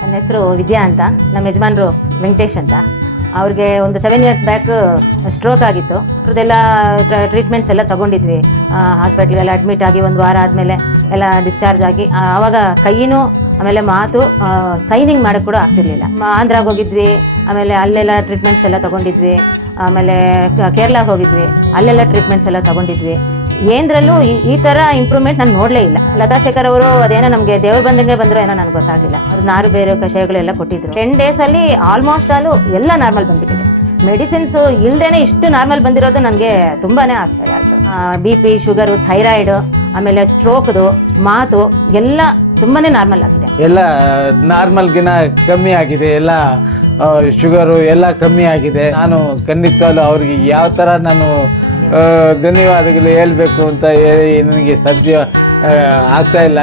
ನನ್ನ ಹೆಸರು ವಿದ್ಯಾ ಅಂತ, ನಮ್ಮ ಯಜಮಾನರು ವೆಂಕಟೇಶ್ ಅಂತ. ಅವ್ರಿಗೆ ಒಂದು 7 years ಬ್ಯಾಕ್ ಸ್ಟ್ರೋಕ್ ಆಗಿತ್ತು. ಅದ್ರದ್ದೆಲ್ಲ ಟ್ರೀಟ್ಮೆಂಟ್ಸ್ ಎಲ್ಲ ತೊಗೊಂಡಿದ್ವಿ. ಹಾಸ್ಪಿಟ್ಲಿಗೆಲ್ಲ ಅಡ್ಮಿಟ್ ಆಗಿ 1 ವಾರ ಆದಮೇಲೆ ಎಲ್ಲ ಡಿಸ್ಚಾರ್ಜ್ ಆಗಿ, ಆವಾಗ ಕೈಯಿನೂ ಆಮೇಲೆ ಮಾತು ಸೈನಿಂಗ್ ಮಾಡೋಕ್ಕೆ ಕೂಡ ಆಗ್ತಿರ್ಲಿಲ್ಲ. ಆಂಧ್ರಾಗೆ ಹೋಗಿದ್ವಿ, ಆಮೇಲೆ ಅಲ್ಲೆಲ್ಲ ಟ್ರೀಟ್ಮೆಂಟ್ಸ್ ಎಲ್ಲ ತೊಗೊಂಡಿದ್ವಿ. ಆಮೇಲೆ ಕೇರಳಾಗೆ ಹೋಗಿದ್ವಿ, ಅಲ್ಲೆಲ್ಲ ಟ್ರೀಟ್ಮೆಂಟ್ಸ್ ಎಲ್ಲ ತೊಗೊಂಡಿದ್ವಿ. ಏನರಲ್ಲೂ ಈ ಥರ ಇಂಪ್ರೂವ್ಮೆಂಟ್ ನಾನು ನೋಡಲೇ ಇಲ್ಲ. ಲತಾ ಶೇಖರ್ ಅವರು ಅದೇನೋ ನಮಗೆ ದೇವ್ರು ಬಂದಂಗೆ ಬಂದರೂ ಏನೋ ನನಗೆ ಗೊತ್ತಾಗಿಲ್ಲ. ಅವ್ರು ನಾರು ಬೇರೆ ಕಷಾಯಗಳೆಲ್ಲ ಕೊಟ್ಟಿದ್ರು. 10 daysಲ್ಲಿ ಆಲ್ಮೋಸ್ಟ್ ಎಲ್ಲ ನಾರ್ಮಲ್ ಬಂದ್ಬಿಟ್ಟಿದೆ. ಮೆಡಿಸಿನ್ಸು ಇಲ್ಲದೇ ಇಷ್ಟು ನಾರ್ಮಲ್ ಬಂದಿರೋದು ನನಗೆ ತುಂಬಾ ಆಶ್ಚರ್ಯ ಆಯಿತು. BP, ಶುಗರು, ಥೈರಾಯ್ಡು, ಆಮೇಲೆ ಸ್ಟ್ರೋಕ್ದು, ಮಾತು ಎಲ್ಲ ತುಂಬಾ ನಾರ್ಮಲ್ ಆಗಿದೆ. ಎಲ್ಲ ನಾರ್ಮಲ್ಗಿನ ಕಮ್ಮಿ ಆಗಿದೆ. ಎಲ್ಲ ಶುಗರು ಎಲ್ಲ ಕಮ್ಮಿ ಆಗಿದೆ. ನಾನು ಖಂಡಿತವಾಗ್ಲೂ ಅವ್ರಿಗೆ ಯಾವ ಥರ ನಾನು ಧನ್ಯವಾದಗಳು ಹೇಳಬೇಕು ಅಂತ ನನಗೆ ಸಾಧ್ಯ ಆಗ್ತಾ ಇಲ್ಲ.